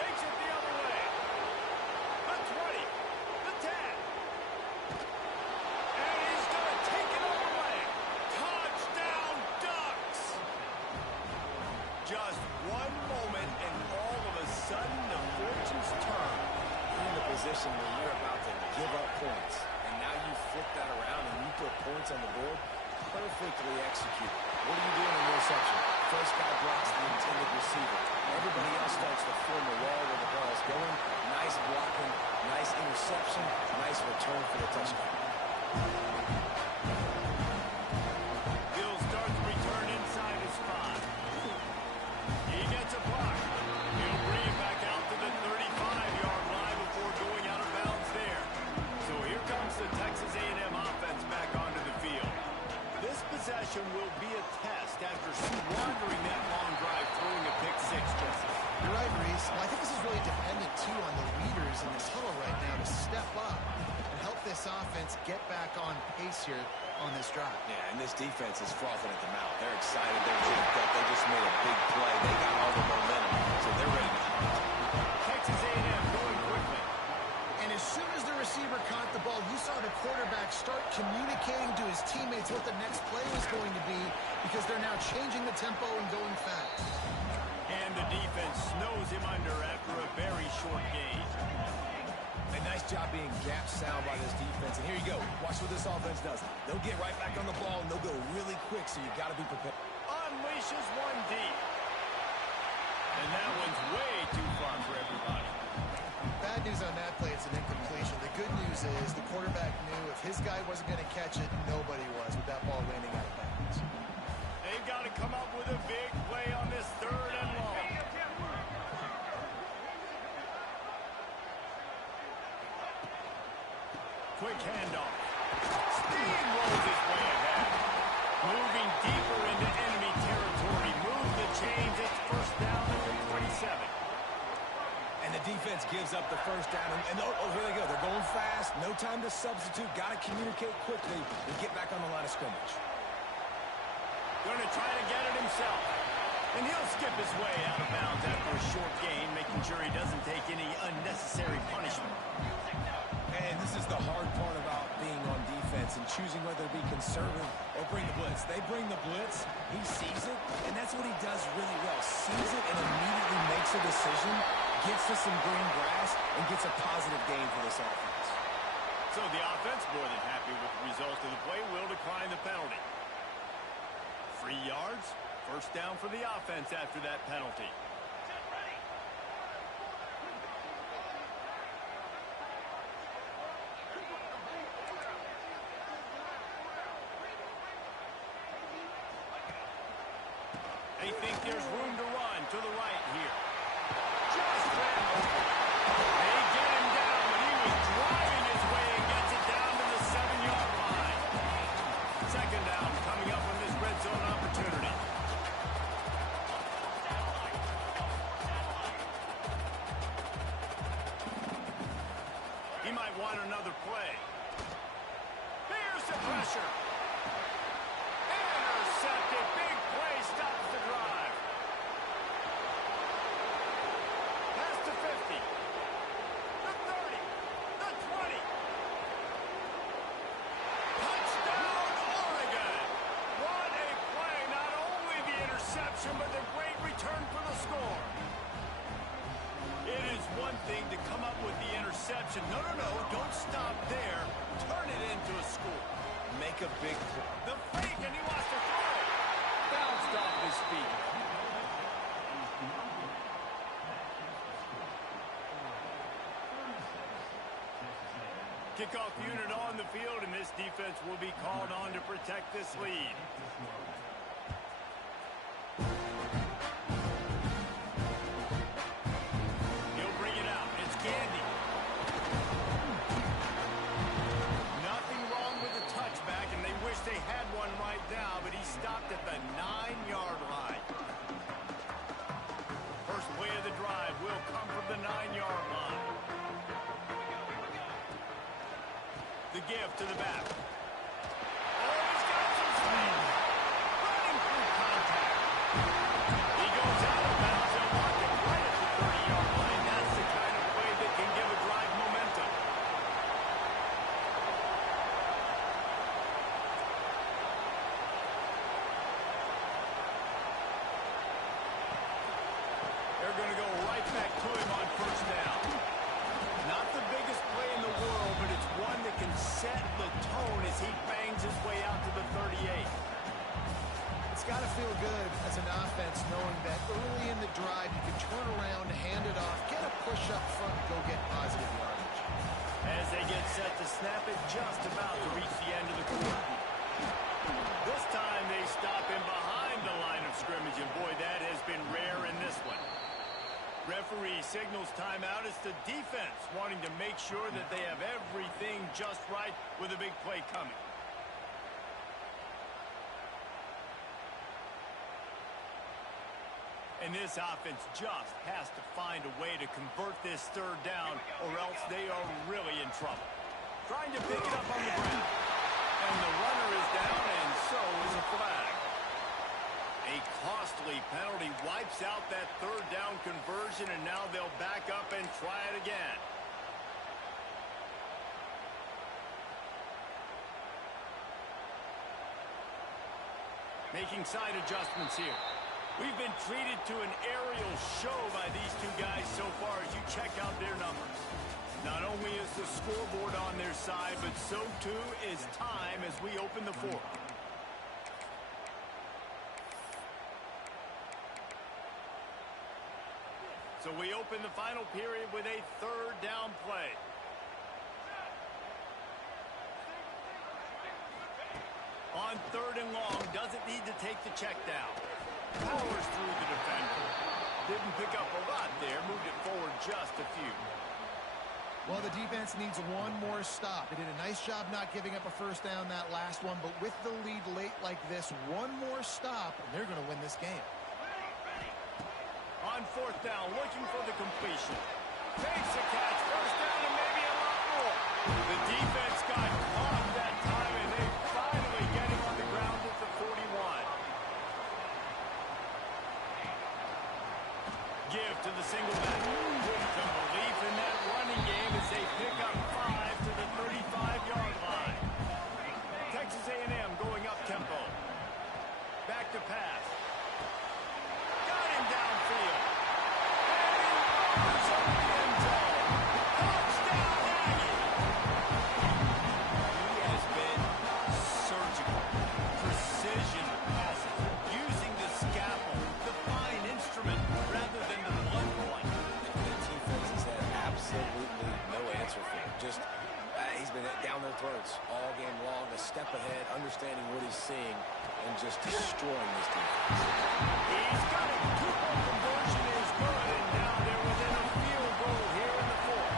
Takes it the other way. The 20, the 10. And he's going to take it all away. Touchdown, Ducks! Just one moment, and all of a sudden, the fortunes turn. You're in a position where you're about to give up points, and now you flip that around and you put points on the board. Perfectly executed. What are you doing in the reception? First guy blocks the intended receiver. Everybody else starts to form a wall where the ball is going. Nice blocking, nice interception, nice return for the touchdown. He'll start the return inside his spot. He gets a block. He'll bring it back out to the 35-yard line before going out of bounds there. So here comes the Texas A&M offense back onto the field. This possession will be a test after squandering that long drive, throwing a pick six, Jesse. You're right, Reese. Well, I think this is really dependent, too, on the leaders in this huddle right now to step up and help this offense get back on pace here on this drive. Yeah, and this defense is frothing at the mouth. They're excited. They're jacked up. They just made a big play. They got all the momentum, so they're ready to hunt. Texas A&M going quickly. And as soon as the receiver caught the ball, you saw the quarterback start communicating to his teammates what the next play was going to be because they're now changing the tempo and going fast. And the defense snows him under after a very short gain. A nice job being gap sound by this defense. And here you go. Watch what this offense does. They'll get right back on the ball, and they'll go really quick, so you got to be prepared. Unleashes one deep. And that one's way too far for everybody. Bad news on that play, it's an incompletion. The good news is the quarterback knew if his guy wasn't going to catch it, nobody was with that ball landing out of bounds. They've got to come up with a big play on this 3rd and long. Quick handoff. Steamrolls his way ahead. Moving deeper into enemy territory. Move the chains. It's 1st down at the 27. And the defense gives up the 1st down. And here they go. They're going fast. No time to substitute. Got to communicate quickly and get back on the line of scrimmage. Going to try to get it himself. And he'll skip his way out of bounds after a short gain, making sure he doesn't take any unnecessary punishment. And this is the hard part about being on defense and choosing whether to be conservative or bring the blitz. They bring the blitz, he sees it, and that's what he does really well. Sees it and immediately makes a decision, gets to some green grass, and gets a positive gain for this offense. So the offense, more than happy with the result of the play, will decline the penalty. 3 yards, 1st down for the offense after that penalty. They think there's room to run to the right here. Just ran over. They get him down, but he was driving his way and gets it down to the 7-yard line. 2nd down coming up on this red zone opportunity. He might want another play. Here's the pressure. Intercepted. Big play stops the drive. Pass to 50. The 30. The 20. Touchdown, Oregon. What a play. Not only the interception, but the great return for the score. It is one thing to come up with the interception. No, don't stop there. Turn it into a score. Make a big play. The fake, and he wants to throw. Bounced off his feet. Kickoff unit on the field, and this defense will be called on to protect this lead. He'll bring it out. It's Gandy. Nothing wrong with the touchback, and they wish they had one right now, but he stopped at the 9-yard line. First play of the drive will come from the 9-yard line. The give to the back. Oh, he's got some speed. Running through contact. He goes out of bounds and walked it right at the 30-yard line. That's the kind of play that can give a drive momentum. They're going to go right back to him on 1st down. Not the biggest play in the world, but it's one that can set the tone as he bangs his way out to the 38. It's got to feel good as an offense knowing that early in the drive you can turn around, hand it off, get a push up front, and go get positive yardage. As they get set to snap it, just about to reach the end of the quarter. This time they stop him behind the line of scrimmage, and boy, that has been rare in this one. Referee signals timeout. It's the defense wanting to make sure that they have everything just right with a big play coming. And this offense just has to find a way to convert this 3rd down, or else they are really in trouble. Trying to pick it up on the ground. And the runner is down, and so is a flag. A costly penalty wipes out that 3rd down conversion, and now they'll back up and try it again. Making side adjustments here. We've been treated to an aerial show by these two guys so far as you check out their numbers. Not only is the scoreboard on their side, but so too is time as we open the fourth. So we open the final period with a third down play. On third and long, doesn't need to take the check down. Powers through the defender. Didn't pick up a lot there, moved it forward just a few. Well, the defense needs one more stop. They did a nice job not giving up a first down that last one, but with the lead late like this, one more stop, and they're going to win this game. On fourth down, looking for the completion. Takes a catch, first down, and maybe a lot more. The defense got caught that time, and they finally get him on the ground at the 41. Give to the single back. Some belief in that running game as they pick up 5 to the 35-yard line. Texas A&M going up tempo. Back to pass. Got him downfield. And he runs over the end zone. Touchdown, Aggie! He has been surgical. Precision passes. Using the scalpel, the fine instrument, rather than the blunt one. The defense has had absolutely no answer for him. Just, he's been down their throats all game long, a step ahead, understanding what he's seeing, and just destroying this defense. He's got it. Two-point conversion is good, and now they're within a field goal here in the fourth.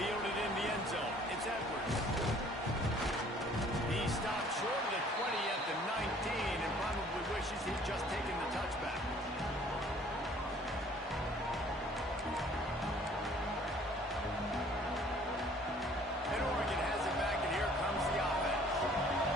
Fielded in the end zone. It's Edwards. He stopped short of the 20 at the 19 and probably wishes he'd just taken the touchback. And Oregon has it back, and here comes the offense.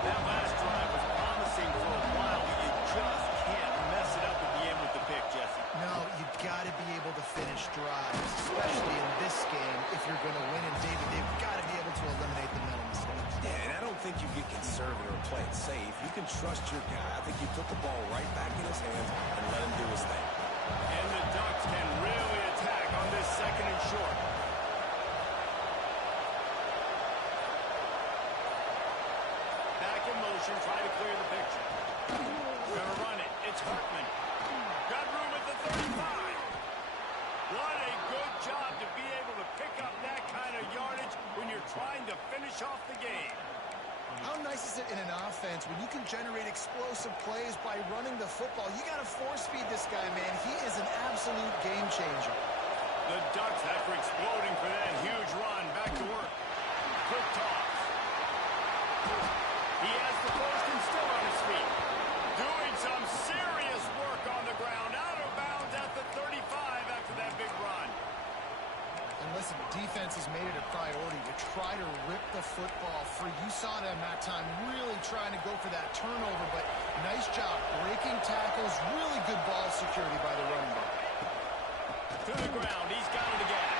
That last drive was promising for a while, but you just can't mess it up at the end with the pick, Jesse. No, you've got to be able to finish drives, especially in this game if you're going to win. And, David, they've got to be able to eliminate the mental mistakes. Yeah, and I don't think you get conservative or play it safe. You can trust your guy. I think you put the ball right back in his hands and let him do his thing. And the Ducks can really attack on this second and short. Back in motion, try to clear the picture. Gonna run it. It's Hartman. Got room at the 35. What a good job to be able to pick up that kind of yardage when you're trying to finish off the game. How nice is it in an offense when you can generate explosive plays by running the football? You got to force feed this guy, man. He is an absolute game changer. The Ducks, after exploding for that huge run, back to work. Quick toss. He has the first and still on his feet. Doing some serious work on the ground. Out of bounds at the 35 after that big run. And listen, defense has made it a priority to try to rip the football free. You saw them that time really trying to go for that turnover, but nice job breaking tackles. Really good ball security by the running back. To the ground, he's got it again.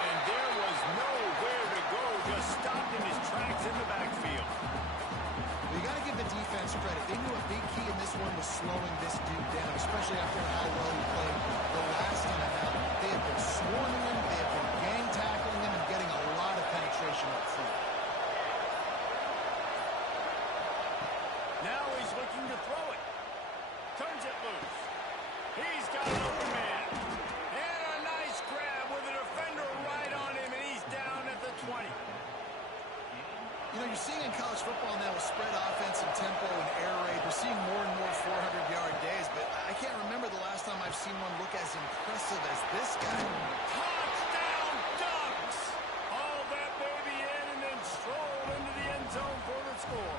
And there was nowhere to go, just stopped in his tracks in the backfield. Well, you got to give the defense credit. They knew a big key in this one was slowing this dude down, especially after how well he played the last time out. They have been swarming him, they have been gang tackling him, and getting a lot of penetration up front. Now he's looking to throw it. Turns it loose. He's got an open man. And a nice grab with a defender right on him, and he's down at the 20. You know, you're seeing in college football now with spread offense and tempo and air raid, we're seeing more and more 400-yard days, but I can't remember the last time I've seen one look as impressive as this guy. Touchdown Ducks! All that baby in and then stroll into the end zone for the score.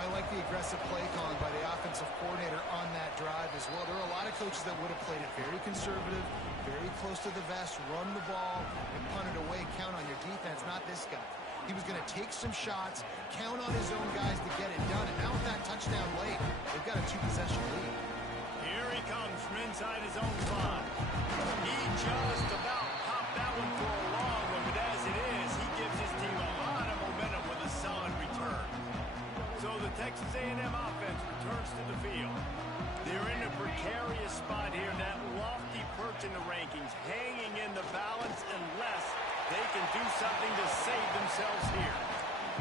I like the aggressive play calling by the offensive coordinator on that drive as well. There are a lot of coaches that would have played it very conservative, very close to the vest, run the ball, and punt it away, count on your defense, not this guy. He was going to take some shots, count on his own guys to get it done, and now with that touchdown late, they've got a two-possession lead. Here he comes from inside his own 5. He just about popped that one for a long one, but as it is, he gives his team a lot of momentum with a Texas A&M offense returns to the field. They're in a precarious spot here, that lofty perch in the rankings, hanging in the balance unless they can do something to save themselves here.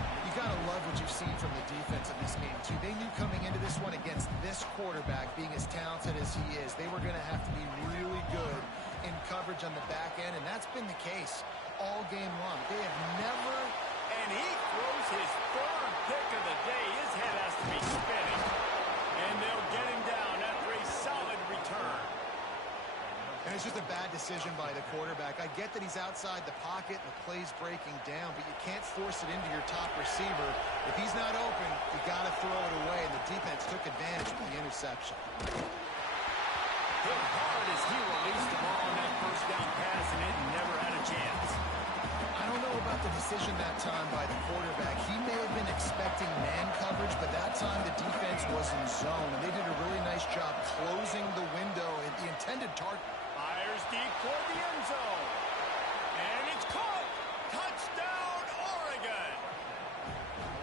You got to love what you've seen from the defense in this game, too. They knew coming into this one against this quarterback, being as talented as he is, they were going to have to be really good in coverage on the back end, and that's been the case all game long. They have never... And he throws his third pick of the day. His head has to be spinning. And they'll get him down after a solid return. And it's just a bad decision by the quarterback. I get that he's outside the pocket and the play's breaking down, but you can't force it into your top receiver. If he's not open, you got to throw it away, and the defense took advantage of the interception. Hit hard as he released the ball on that first down pass, and it never had a chance. I don't know about the decision that time by the quarterback. He may have been expecting man coverage, but that time the defense was in zone, and they did a really nice job closing the window at the intended target. Fires deep toward the end zone. And it's caught. Touchdown, Oregon.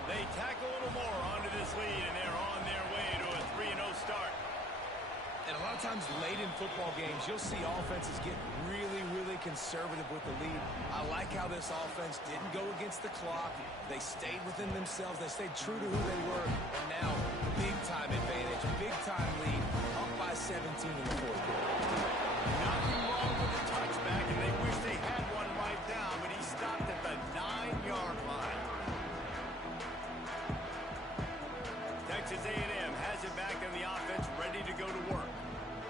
They tack a little more onto this lead, and they're on their way to a 3-0 start. And a lot of times late in football games, you'll see offenses get really, really conservative with the lead. I like how this offense didn't go against the clock. They stayed within themselves. They stayed true to who they were. And now, big-time advantage, big-time lead, up by 17 in the fourth quarter. Nothing wrong with the touchback, and they wish they had one right down, but he stopped at the 9-yard line. Texas A&M has it back in the offense, ready to go to work.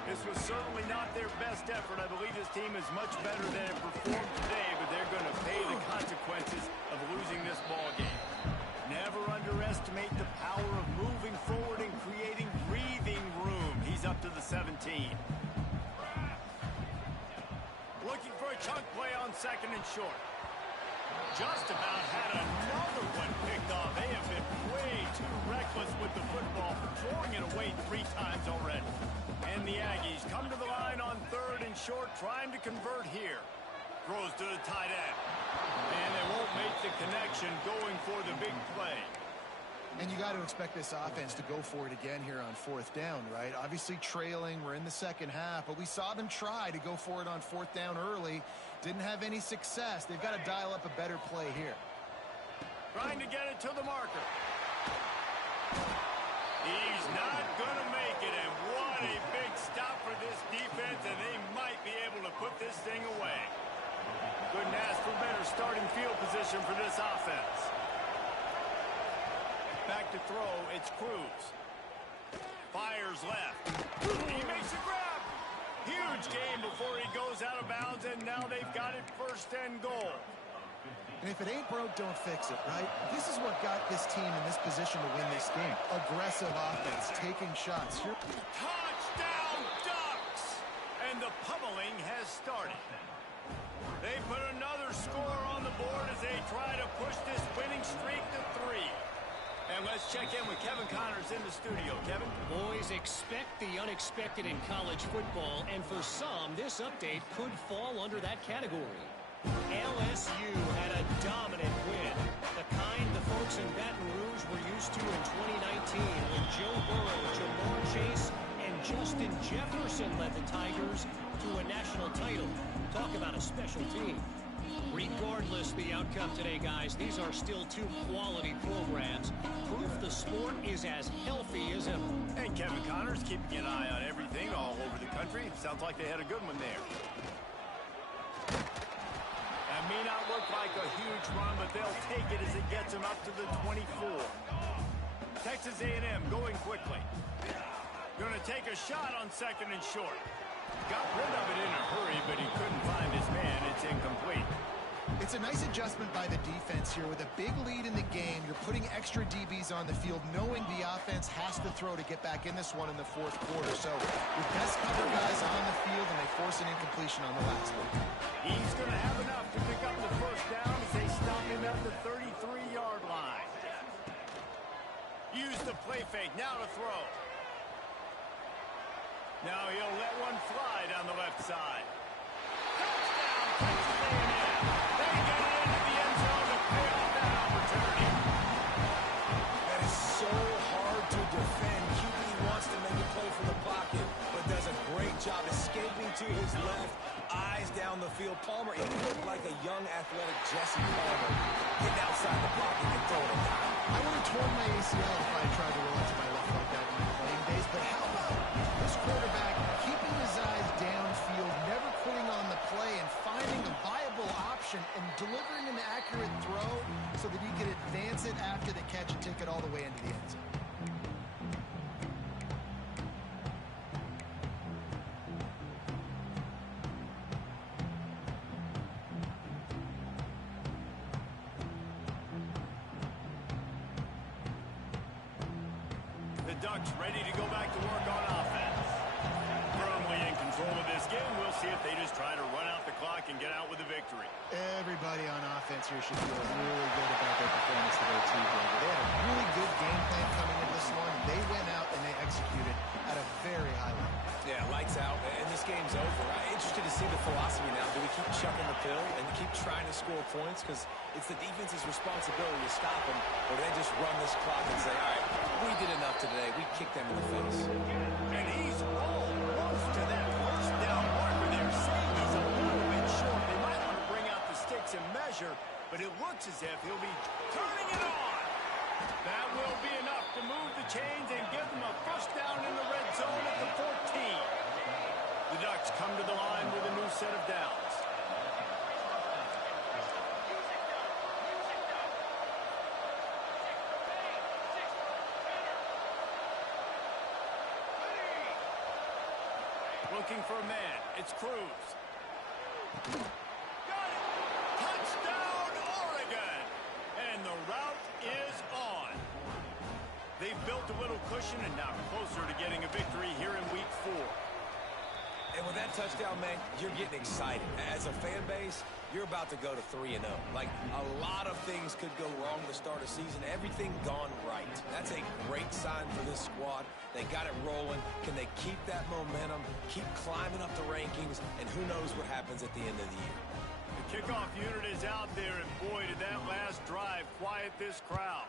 This was certainly not their best effort. I believe this team is much better than it performed today, but they're going to pay the consequences of losing this ball game. Never underestimate the power of moving forward and creating breathing room. He's up to the 17. Looking for a chunk play on second and short. Just about had another one picked off. They have been way too reckless with the football, throwing it away 3 times already. And the Aggies come to the line on third and short, trying to convert here. Throws to the tight end. And they won't make the connection going for the big play. And you got to expect this offense to go for it again here on fourth down, right? Obviously trailing, we're in the second half, but we saw them try to go for it on fourth down early. Didn't have any success. They've got to dial up a better play here. Trying to get it to the marker. He's not going to make it, and what a big stop for this defense, and they might be able to put this thing away. Couldn't ask for better starting field position for this offense. Back to throw, it's Cruz. Fires left. He makes a grab. Huge game before he goes out of bounds, and now they've got it first and goal. And if it ain't broke, don't fix it, right? This is what got this team in this position to win this game. Aggressive offense, taking shots. Touchdown Ducks! And the pummeling has started. They put another score on the board as they try to push this winning streak to 3. And let's check in with Kevin Connors in the studio. Kevin? Boys, expect the unexpected in college football, and for some, this update could fall under that category. LSU had a dominant win, the kind the folks in Baton Rouge were used to in 2019 when Joe Burrow, Jamar Chase, and Justin Jefferson led the Tigers to a national title. Talk about a special team. Regardless the outcome today, guys, these are still 2 quality programs. Proof the sport is as healthy as ever. And Kevin Connors keeping an eye on everything all over the country. Sounds like they had a good one there. That may not look like a huge run, but they'll take it as it gets them up to the 24. Texas A&M going quickly. Going to take a shot on second and short. Got rid of it in a hurry, but he couldn't find his man. It's incomplete. It's a nice adjustment by the defense here. With a big lead in the game, you're putting extra DBs on the field, knowing the offense has to throw to get back in this one in the fourth quarter. So your best cover guys on the field, and they force an incompletion on the last one. He's going to have enough to pick up the first down as they stop him at the 33-yard line. Use the play fake, now to throw. Now he'll let one fly down the left side. Touchdown, Texas A&M. They get it into the end zone to pay off that opportunity. That is so hard field. Palmer, he looked like a young, athletic Jesse Palmer getting outside the pocket and throwing a dime. I would have torn my ACL if I tried to roll out to my left like that in my playing days, but how about this quarterback keeping his eyes downfield, never quitting on the play, and finding a viable option and delivering an accurate throw so that he could advance it after the catch and take it all the way into the end zone. The Ducks ready to go back to work on offense. Firmly in control of this game. We'll see if they just try to run out the clock and get out with a victory. Everybody on offense here should feel really good about their performance today, too, David. They had a really good game plan coming into this one. They went out and they executed at a very high level. Yeah, lights out, and this game's over. I'm interested to see the philosophy now. Do we keep chucking the pill and keep trying to score points? Because it's the defense's responsibility to stop them, or do they just run this clock and say, all right, we did enough today. We kicked them in the face. And he's almost to that first down marker there, saying he's a little bit short. They might want to bring out the sticks and measure, but it looks as if he'll be turning it on. That will be enough to move the chains and give them a first down in the red zone at the 14. The Ducks come to the line with a new set of downs. Looking for a man. It's Cruz. Got it! Touchdown, Oregon! And the route is on. They've built a little cushion and now closer to getting a victory here in week 4. And with that touchdown, man, you're getting excited. As a fan base, you're about to go to 3-0. Like, a lot of things could go wrong to start a season. Everything gone right. That's a great sign for this squad. They got it rolling. Can they keep that momentum, keep climbing up the rankings, and who knows what happens at the end of the year. The kickoff unit is out there, and boy, did that last drive quiet this crowd.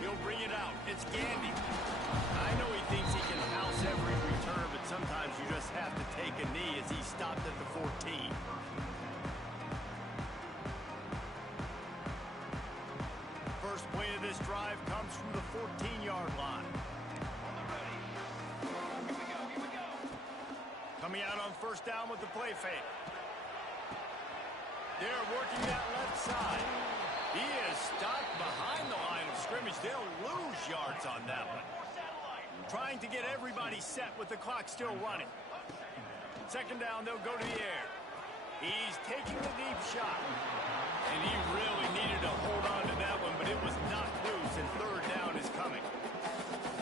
He'll bring it out. It's Gandy. I know he thinks he can house every return, but sometimes you just have to take a knee as he stopped at the 14. First play of this drive comes from the 14-yard line. Coming out on first down with the play fake. They're working that left side. He is stopped behind the line of scrimmage. They'll lose yards on that one. Trying to get everybody set with the clock still running. Second down, they'll go to the air. He's taking the deep shot. And he really needed to hold on to that one, but it was knocked loose, and third down is coming.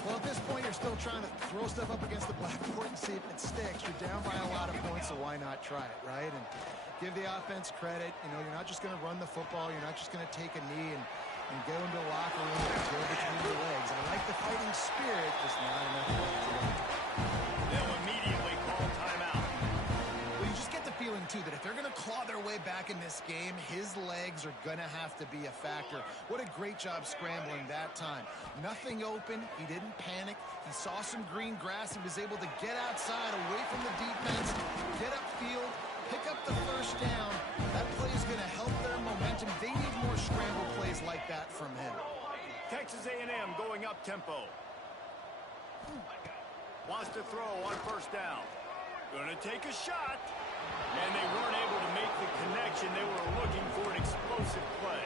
Well, at this point, you're still trying to throw stuff up against the blackboard and see if it sticks. You're down by a lot of points, so why not try it, right? And give the offense credit. You know, you're not just going to run the football. You're not just going to take a knee and go into the locker room and go between your legs. I like the fighting spirit, just not enough to win. They'll immediately call timeout. Well, you just get the feeling, too, that if they're going to claw their way back in this game, his legs are going to have to be a factor. What a great job scrambling that time. Nothing open. He didn't panic. He saw some green grass. He was able to get outside, away from the defense, get upfield, pick up the first down. That play is going to help their momentum. They need more scramble plays like that from him. Texas A&M going up tempo. Wants to throw on first down. Going to take a shot. And they weren't able to make the connection. They were looking for an explosive play.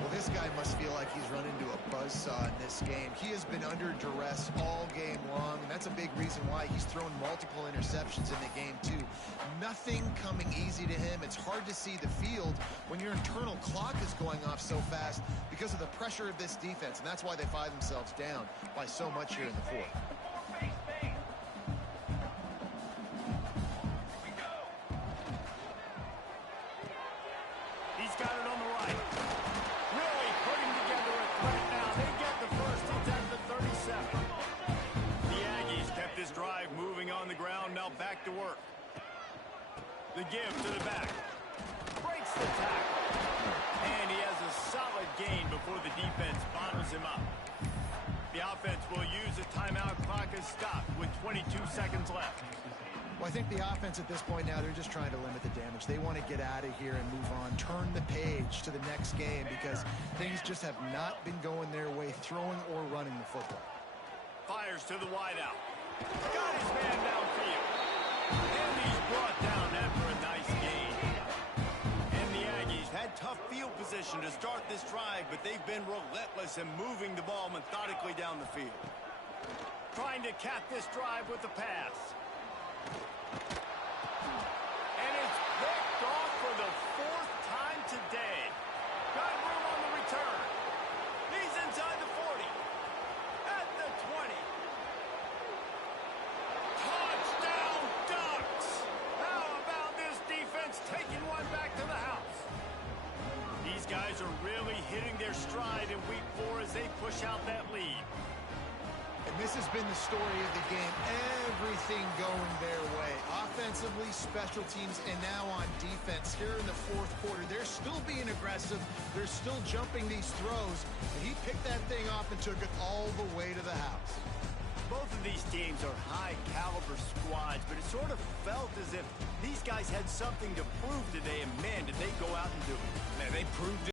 Well, this guy must feel like he's run into a buzzsaw in this game. He has been under duress all game long, and that's a big reason why he's thrown multiple interceptions in the game, too. Nothing coming easy to him. It's hard to see the field when your internal clock is going off so fast because of the pressure of this defense, and that's why they find themselves down by so much here in the fourth. He's got it on the right. Really putting together a threat now. They get the first. It's at the 37. The Aggies kept this drive moving on the ground. Now back to work. The give to the back. Breaks the tackle. And he has a solid gain before the defense bottles him up. The offense will use a timeout. Clock is stopped with 22 seconds left. Well, I think the offense at this point now, they're just trying to limit the damage. They want to get out of here and move on, turn the page to the next game because things just have not been going their way, throwing or running the football. Fires to the wideout. Got his man downfield. And he's brought down after a nice gain. And the Aggies had tough field position to start this drive, but they've been relentless in moving the ball methodically down the field. Trying to cap this drive with the pass. And it's picked off for the 4th time today. Got room on the return. He's inside the 40. At the 20. Touchdown Ducks! How about this defense taking one back to the house? These guys are really hitting their stride in week 4 as they push out that lead. And this has been the story of the game. Everything going their way. Offensively, special teams, and now on defense. Here in the 4th quarter, they're still being aggressive. They're still jumping these throws. And he picked that thing off and took it all the way to the house. Both of these teams are high-caliber squads, but it sort of felt as if these guys had something to prove today, and man, did they go out and do it. Man, they proved it.